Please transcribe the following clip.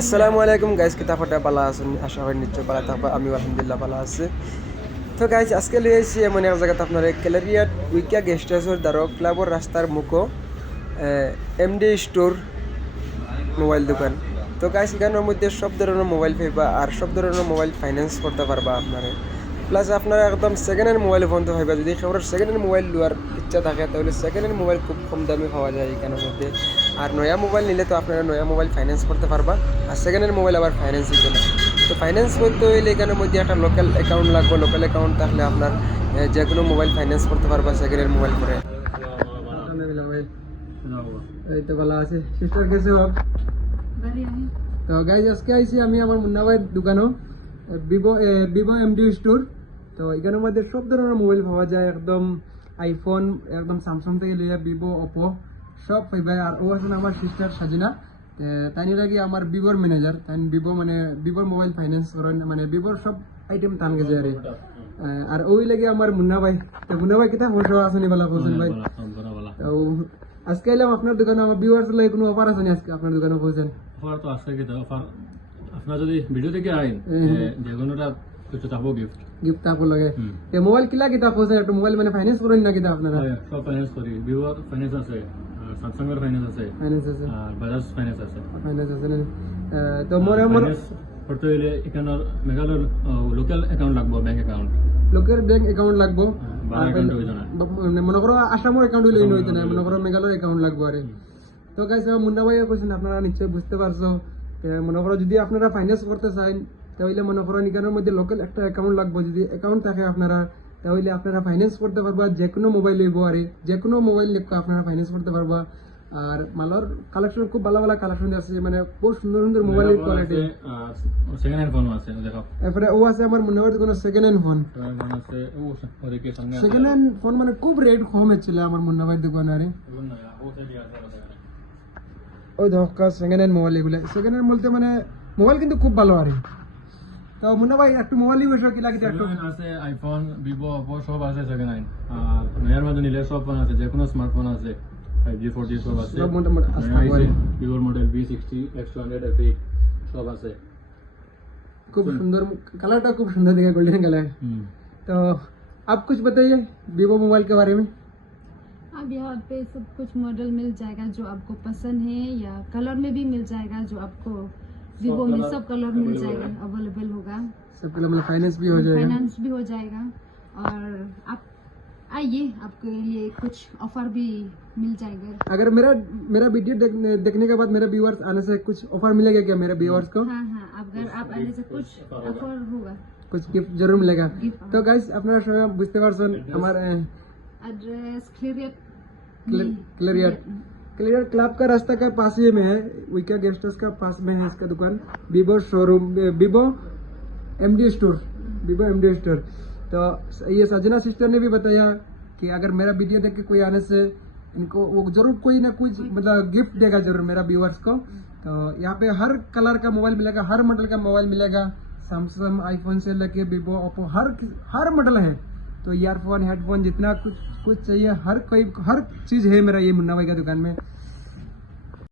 আসসালামু আলাইকুম গাইজ, কিতাবটা ভালো আছেন? আশা করি নিশ্চয় ভালো থাকবে। আমি আলহামদুলিল্লাহ ভালো আছি। তো গাইজ আজকে লিয়ে এসেছি এমন এক জায়গাতে আপনার ক্যালেরিয়াট উইকা গেস্ট হাউসের দ্বারা ক্লাবর রাস্তার মুখো এমডি স্টোর মোবাইল দোকান। তো গাইজ এখানের মধ্যে সব ধরনের মোবাইল পাইবা আর সব ধরনের মোবাইল ফাইন্যান্স করতে পারবা আপনারা। প্লাস আপনারা একদম সেকেন্ড হ্যান্ড মোবাইল ফোন তো পাইবা। যদি খবর সেকেন্ড হ্যান্ড মোবাইল নেওয়ার ইচ্ছা থাকে তাহলে সেকেন্ড হ্যান্ড মোবাইল খুব কম দামে পাওয়া যায় এখানের মধ্যে। আর নয়া মোবাইল নিলে তো আপনারা নয়া মোবাইল ফাইন্যান্স করতে পারবা, আর সেকেন্ড হ্যান্ড মোবাইল আবার ফাইন্যান্স দিতে না। তো ফাইন্যান্স করতে হইলে এখানের মধ্যে একটা লোকাল অ্যাকাউন্ট লাগবে। লোকাল অ্যাকাউন্ট থাকলে আপনার যে কোনো মোবাইল ফাইন্যান্স করতে পারবা সেকেন্ড হ্যান্ড মোবাইল করে। এই তো ভালো আছে সিস্টার, কেসে হোক? তো গাইজ আজকে আইছি আমি আমার মুন্না ভাইয়ের দোকানও ভিভো এমডি স্টোর। তো এখানের মধ্যে সব ধরনের মোবাইল পাওয়া যায়, একদম আইফোন, একদম স্যামসাং থেকে লিয়ে ভিভো, ওপো সব পাইবা। আর ও আছেন আমার সিস্টার সাজিনা। তাই লাগে আমার ভিভোর ম্যানেজার। তাই ভিভো মানে ভিভোর মোবাইল ফাইন্যান্স করেন, মানে ভিভোর সব আইটেম টান গেছে আর ওই লাগে আমার মুন্না ভাই। তো মুন্না ভাই কিতা বসে আসেনি বলা বলছেন ভাই? তো আজকে এলাম আপনার দোকানে। আমার ভিউয়ার্স লাগে কোনো অফার আছে না আজকে আপনার দোকানে? বলছেন অফার তো আছে, কিন্তু অফার আপনার যদি ভিডিও থেকে আইন যে কোনোটা কিছু থাকবো গিফট থাকবো লাগে। মোবাইল কিলা কিতা বলছেন? একটু মোবাইল মানে ফাইন্যান্স করেন না কিতা আপনারা? সব ফাইন্যান্স করি। ভিভোর ফাইন্যান্স আছে, স্যামসাং এর ফাইন্যান্স আছে, আর বাজাজ ফাইন্যান্স আছে। তো মোর করতে হইলে এখানের মেঘালয়ের লোকাল অ্যাকাউন্ট লাগবে, ব্যাংক অ্যাকাউন্ট। লোকের ব্যাংক অ্যাকাউন্ট লাগবো। মনে করো আসামের অ্যাকাউন্ট হইলে হইতে না, মনে করো মেঘালয়ের অ্যাকাউন্ট লাগবো। আরে তো গাইস মুন্না ভাইয়া কইছেন, আপনারা নিশ্চয়ই বুঝতে পারছো। মনে করো যদি আপনারা ফাইন্যান্স করতে চান তাহলে মনে করো এখানের মধ্যে লোকাল একটা অ্যাকাউন্ট লাগবে। যদি অ্যাকাউন্ট থাকে আপনারা তাহলে আপনারা ফাইন্যান্স করতে পারবা। যে কোনো মোবাইল লইব, আরে যে কোনো মোবাইল লিখে আপনারা ফাইন্যান্স করতে পারবা। আর মালর কালেকশন খুব ভালো ভালো কালেকশন আছে, মানে খুব সুন্দর সুন্দর মোবাইলের কোয়ালিটি। সেকেন্ড হ্যান্ড ফোন আছে, দেখো। এরপরে ও আছে আমার মনে হয় কোনো সেকেন্ড হ্যান্ড ফোন আছে। ও ওদিকে সামনে সেকেন্ড হ্যান্ড ফোন মানে খুব রেট কম ছিল আমার মুন্না ভাইয়ের দোকানে। আরে ওই ধক্কা সেকেন্ড হ্যান্ড মোবাইল, এগুলো সেকেন্ড হ্যান্ড বলতে মানে মোবাইল কিন্তু খুব ভালো। আরে তো মুন্না ভাই একটু মোবাইলই বসে কি লাগে? একটু আছে আইফোন, ভিভো, ওপো সব আছে সেকেন্ড হ্যান্ড। আর নয়ার মধ্যে নিলে সব ফোন আছে, যে কোনো স্মার্টফোন আছে, 5G 4G সব আছে। সব মোটামুটি ভিভোর মডেল V60, X200, F8 সব আছে। খুব সুন্দর कलरটা, খুব সুন্দর दिखा, गोल्डन कलर। तो आप कुछ बताइए वीवो मोबाइल के बारे में। अब यहाँ पे सब कुछ मॉडल मिल जाएगा जो आपको पसंद है, या कलर में भी मिल जाएगा जो आपको वीवो में सब कलर मिल जाएगा, अवेलेबल होगा। सब कलर मतलब फाइनेंस भी हो जाएगा? फाइनेंस भी हो जाएगा। और आप आइए, आपके लिए कुछ ऑफर भी मिल जाएगा। अगर मेरा वीडियो देखने के बाद मेरे व्यूअर्स आने से कुछ ऑफर मिलेगा क्या मेरे व्यूअर्स को? हाँ, अगर आप आने से कुछ ऑफर होगा, कुछ गिफ्ट जरूर मिलेगा। तो गाइस আপনারা সবাই বুঝতে পারছেন আমার एड्रेस क्लियर क्लब का रास्ता का पास ही में है, विका गेस्ट हाउस का पास में है इसका दुकान। Vivo showroom, Vivo MD store, Vivo MD store. तो ये सजना सिस्टर ने भी बताया कि अगर मेरा वीडियो देख के कोई आने से इनको वो जरूर कोई ना कोई मतलब गिफ्ट देगा जरूर मेरा व्यूअर्स को। तो यहाँ पे हर कलर का मोबाइल मिलेगा, हर मॉडल का मोबाइल मिलेगा। सैमसंग, आईफोन से लेके वीवो, ओप्पो, हर मॉडल है। तो ईयरफोन, हेडफोन, जितना कुछ चाहिए हर चीज़ है मेरा ये मुन्ना भाई का दुकान में।